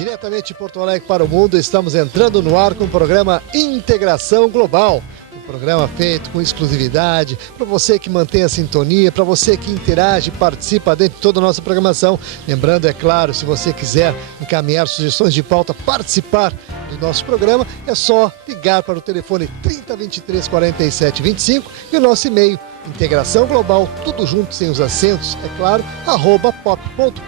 Diretamente de Porto Alegre para o mundo, estamos entrando no ar com o programa Integração Global. Um programa feito com exclusividade para você que mantém a sintonia, para você que interage, participa dentro de toda a nossa programação. Lembrando, é claro, se você quiser encaminhar sugestões de pauta, participar do nosso programa, é só ligar para o telefone 3023 47 25 e o nosso e-mail Integração Global, tudo junto, sem os acentos, é claro, @pop.com.br.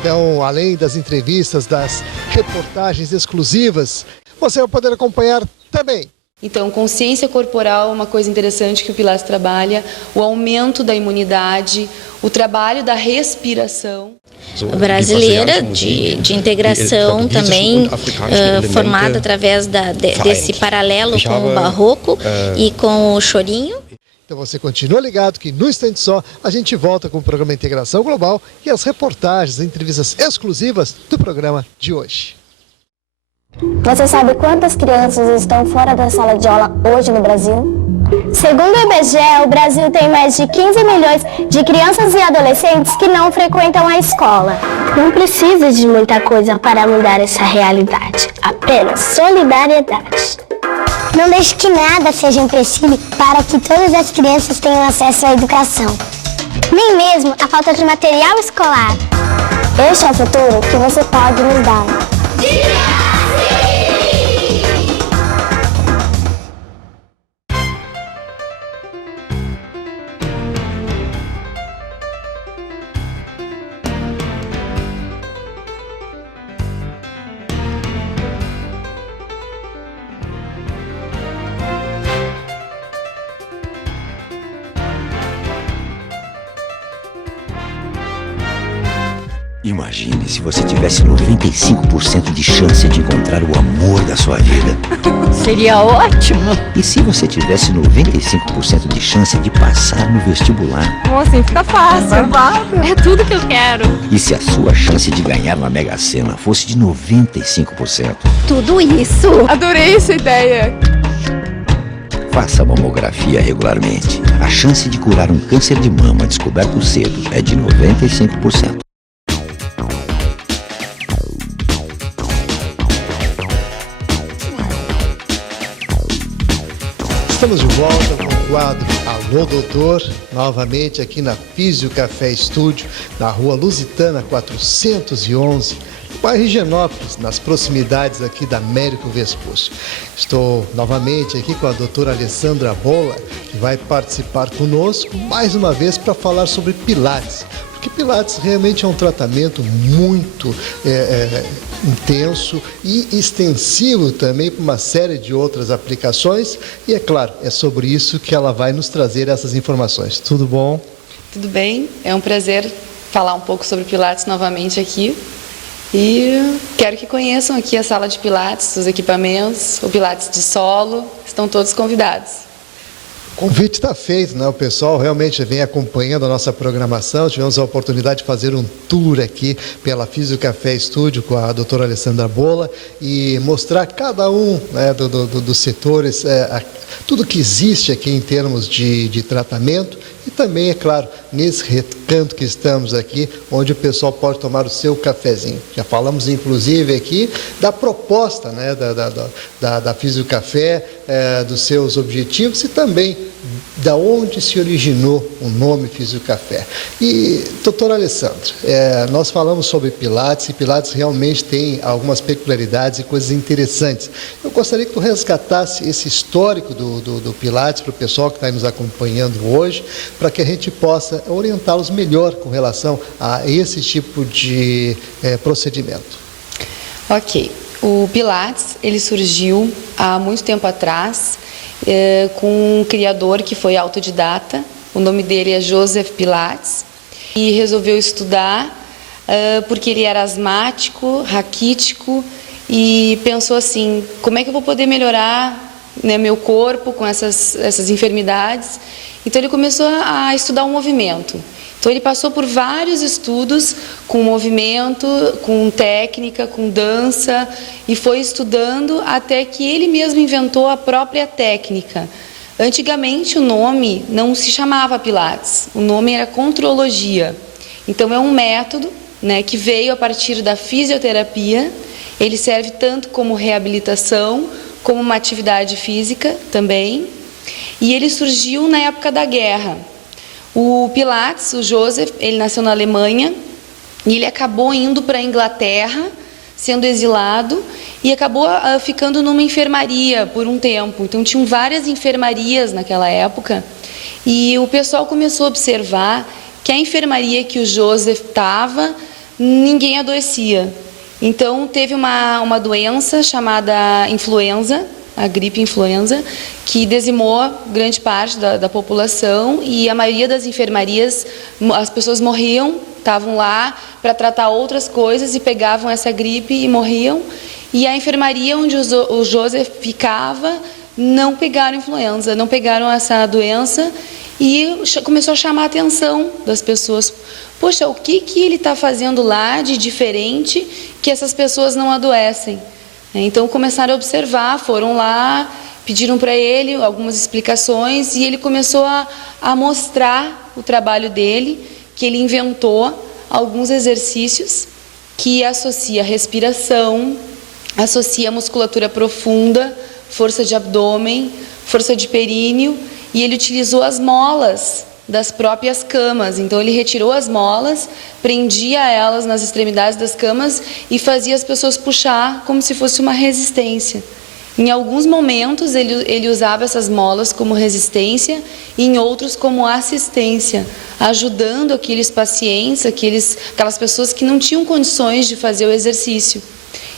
Então, além das entrevistas, das reportagens exclusivas, você vai poder acompanhar também. Então, consciência corporal é uma coisa interessante que o Pilates trabalha, o aumento da imunidade, o trabalho da respiração. Brasileira de integração também, formada através desse paralelo com o barroco e com o chorinho. Então você continua ligado que no instante só a gente volta com o programa Integração Global e as reportagens, as entrevistas exclusivas do programa de hoje. Você sabe quantas crianças estão fora da sala de aula hoje no Brasil? Segundo o IBGE, o Brasil tem mais de 15 milhões de crianças e adolescentes que não frequentam a escola. Não precisa de muita coisa para mudar essa realidade, apenas solidariedade. Não deixe que nada seja empecilho para que todas as crianças tenham acesso à educação. Nem mesmo a falta de material escolar. Este é o futuro que você pode nos dar. Imagine se você tivesse 95% de chance de encontrar o amor da sua vida. Seria ótimo. E se você tivesse 95% de chance de passar no vestibular? Como assim? Fica fácil. É tudo que eu quero. E se a sua chance de ganhar na Mega Sena fosse de 95%? Tudo isso. Adorei essa ideia. Faça a mamografia regularmente. A chance de curar um câncer de mama descoberto cedo é de 95%. Estamos de volta com o quadro Alô Doutor, novamente aqui na Físio Café Estúdio, na rua Lusitana 411, no bairro Higienópolis, nas proximidades aqui da Américo Vespucci. Estou novamente aqui com a doutora Alessandra Bolla, que vai participar conosco mais uma vez para falar sobre Pilates. Porque Pilates realmente é um tratamento muito intenso e extensivo também para uma série de outras aplicações. E é claro, é sobre isso que ela vai nos trazer essas informações. Tudo bom? Tudo bem? É um prazer falar um pouco sobre Pilates novamente aqui. E quero que conheçam aqui a sala de Pilates, os equipamentos, o Pilates de solo. Estão todos convidados. O convite está feito, né? O pessoal realmente vem acompanhando a nossa programação. Tivemos a oportunidade de fazer um tour aqui pela Físio Café Estúdio com a doutora Alessandra Bolla e mostrar cada um, né, dos setores, tudo que existe aqui em termos de tratamento. E também, é claro, nesse recanto que estamos aqui, onde o pessoal pode tomar o seu cafezinho. Já falamos, inclusive, aqui da proposta, né, da Físio Café, dos seus objetivos e também da onde se originou o nome Físio Café. E, doutora Alessandra, nós falamos sobre Pilates e Pilates realmente tem algumas peculiaridades e coisas interessantes. Eu gostaria que tu resgatasse esse histórico do Pilates para o pessoal que está nos acompanhando hoje, para que a gente possa orientá-los melhor com relação a esse tipo de procedimento. Ok. O Pilates, ele surgiu há muito tempo atrás com um criador que foi autodidata. O nome dele é Joseph Pilates. E resolveu estudar porque ele era asmático, raquítico e pensou assim, como é que eu vou poder melhorar, né, meu corpo com essas enfermidades? Então ele começou a estudar o movimento. Então ele passou por vários estudos com movimento, com técnica, com dança e foi estudando até que ele mesmo inventou a própria técnica. Antigamente o nome não se chamava Pilates, o nome era contrologia. Então é um método, né, que veio a partir da fisioterapia. Ele serve tanto como reabilitação, como uma atividade física também. E ele surgiu na época da guerra. O Pilates, o Joseph, ele nasceu na Alemanha e ele acabou indo para a Inglaterra, sendo exilado, e acabou ficando numa enfermaria por um tempo. Então, tinham várias enfermarias naquela época, e o pessoal começou a observar que a enfermaria que o Joseph estava, ninguém adoecia. Então, teve uma doença chamada influenza, a gripe influenza, que dizimou grande parte da população, e a maioria das enfermarias, as pessoas morriam, estavam lá para tratar outras coisas e pegavam essa gripe e morriam. E a enfermaria onde o Joseph ficava não pegaram influenza, não pegaram essa doença, e começou a chamar a atenção das pessoas. Poxa, o que ele está fazendo lá de diferente que essas pessoas não adoecem? Então começaram a observar, foram lá, pediram para ele algumas explicações, e ele começou a mostrar o trabalho dele, que ele inventou alguns exercícios que associa respiração, associa musculatura profunda, força de abdômen, força de períneo, e ele utilizou as molas das próprias camas. Então ele retirou as molas, prendia elas nas extremidades das camas e fazia as pessoas puxar como se fosse uma resistência. Em alguns momentos ele usava essas molas como resistência, e em outros como assistência, ajudando aqueles pacientes, aquelas pessoas que não tinham condições de fazer o exercício.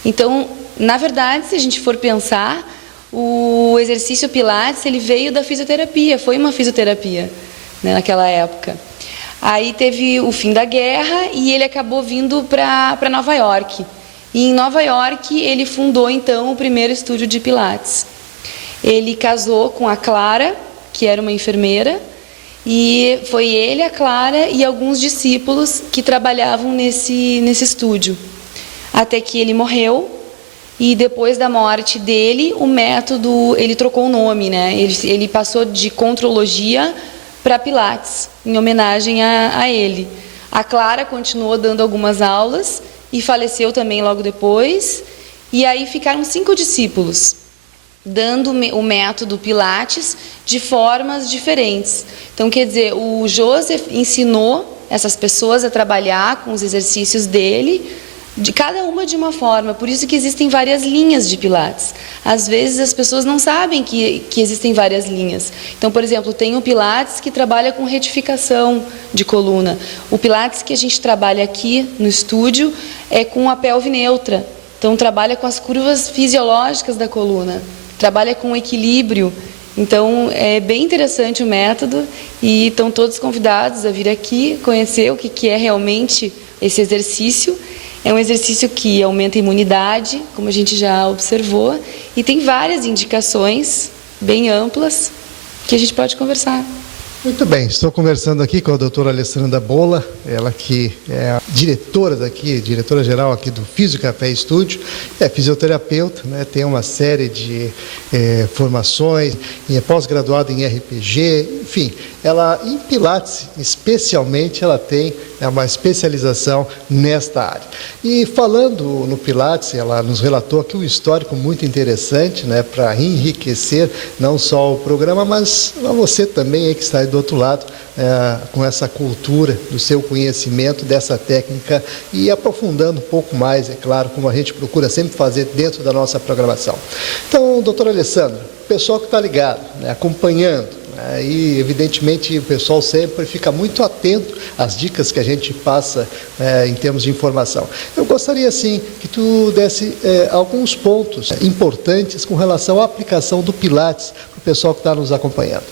Então, na verdade, se a gente for pensar, o exercício Pilates, ele veio da fisioterapia, foi uma fisioterapia, né, naquela época. Aí teve o fim da guerra e ele acabou vindo para Nova York. E em Nova York ele fundou então o primeiro estúdio de Pilates. Ele casou com a Clara, que era uma enfermeira, e foi ele, a Clara e alguns discípulos que trabalhavam nesse estúdio. Até que ele morreu, e depois da morte dele, o método, ele trocou o nome, né? Ele passou de contrologia para Pilates, em homenagem a ele. A Clara continuou dando algumas aulas e faleceu também logo depois. E aí ficaram 5 discípulos, dando o método Pilates de formas diferentes. Então, quer dizer, o Joseph ensinou essas pessoas a trabalhar com os exercícios dele, de cada uma de uma forma. Por isso que existem várias linhas de Pilates. Às vezes as pessoas não sabem que existem várias linhas. Então, por exemplo, tem o Pilates que trabalha com retificação de coluna. O Pilates que a gente trabalha aqui no estúdio é com a pelve neutra. Então, trabalha com as curvas fisiológicas da coluna. Trabalha com equilíbrio. Então, é bem interessante o método, e estão todos convidados a vir aqui conhecer o que é realmente esse exercício. É um exercício que aumenta a imunidade, como a gente já observou, e tem várias indicações bem amplas que a gente pode conversar. Muito bem, estou conversando aqui com a doutora Alessandra Bolla, ela que é a diretora-geral aqui do Fisiocafé Estúdio, é fisioterapeuta, né, tem uma série de formações, é pós-graduada em RPG, enfim, ela em Pilates, especialmente, ela tem uma especialização nesta área. E falando no Pilates, ela nos relatou aqui um histórico muito interessante, né, para enriquecer não só o programa, mas a você também aí que está aí do outro lado, com essa cultura do seu conhecimento dessa técnica, e aprofundando um pouco mais, é claro, como a gente procura sempre fazer dentro da nossa programação. Então, doutora Alessandra, o pessoal que está ligado, né, acompanhando, e evidentemente o pessoal sempre fica muito atento às dicas que a gente passa em termos de informação. Eu gostaria sim que tu desse alguns pontos importantes com relação à aplicação do Pilates para o pessoal que está nos acompanhando.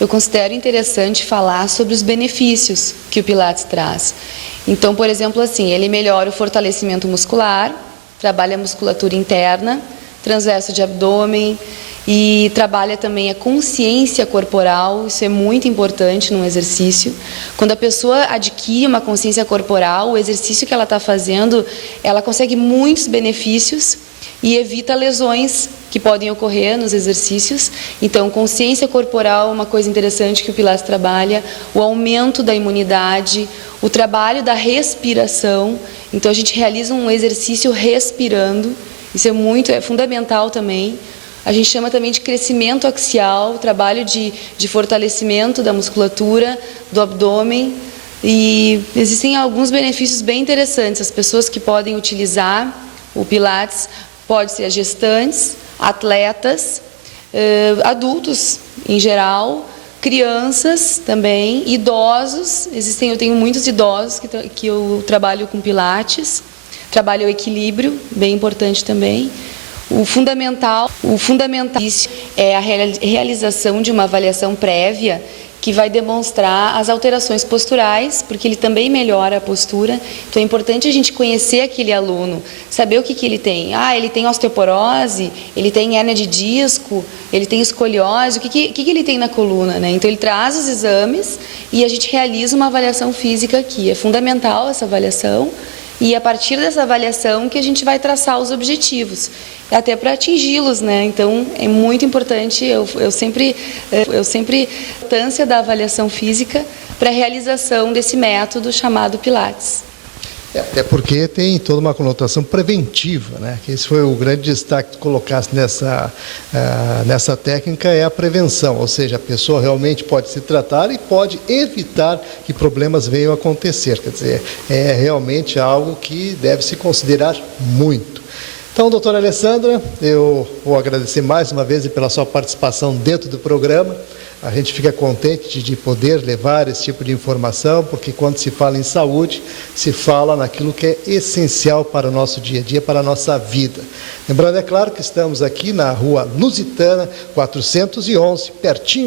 Eu considero interessante falar sobre os benefícios que o Pilates traz. Então, por exemplo, assim, ele melhora o fortalecimento muscular, trabalha a musculatura interna, transverso de abdômen, e trabalha também a consciência corporal. Isso é muito importante num exercício. Quando a pessoa adquire uma consciência corporal, o exercício que ela está fazendo, ela consegue muitos benefícios e evita lesões que podem ocorrer nos exercícios. Então, consciência corporal é uma coisa interessante que o Pilates trabalha, o aumento da imunidade, o trabalho da respiração. Então, a gente realiza um exercício respirando, isso é fundamental também. A gente chama também de crescimento axial, trabalho de fortalecimento da musculatura, do abdômen. E existem alguns benefícios bem interessantes. As pessoas que podem utilizar o Pilates podem ser as gestantes, atletas, adultos em geral, crianças também, idosos. Eu tenho muitos idosos que eu trabalho com Pilates, trabalho o equilíbrio, bem importante também. O fundamental é a realização de uma avaliação prévia que vai demonstrar as alterações posturais, porque ele também melhora a postura. Então é importante a gente conhecer aquele aluno, saber o que ele tem. Ele tem osteoporose, ele tem hérnia de disco, ele tem escoliose, o que ele tem na coluna, né? Então ele traz os exames e a gente realiza uma avaliação física aqui. É fundamental essa avaliação. E a partir dessa avaliação que a gente vai traçar os objetivos, até para atingi-los, né? Então é muito importante, eu sempre a importância da avaliação física para a realização desse método chamado Pilates. Até porque tem toda uma conotação preventiva, né? Esse foi o grande destaque que tu colocaste nessa técnica, é a prevenção, ou seja, a pessoa realmente pode se tratar e pode evitar que problemas venham a acontecer. Quer dizer, é realmente algo que deve se considerar muito. Então, doutora Alessandra, eu vou agradecer mais uma vez pela sua participação dentro do programa. A gente fica contente de poder levar esse tipo de informação, porque quando se fala em saúde, se fala naquilo que é essencial para o nosso dia a dia, para a nossa vida. Lembrando, é claro, que estamos aqui na Rua Lusitana, 411,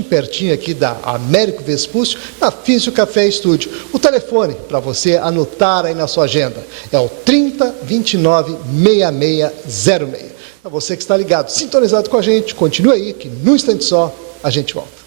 pertinho aqui da Américo Vespúcio, na Físio Café Estúdio. O telefone para você anotar aí na sua agenda é o 3029 6606. Para você que está ligado, sintonizado com a gente, continue aí, que num instante só a gente volta.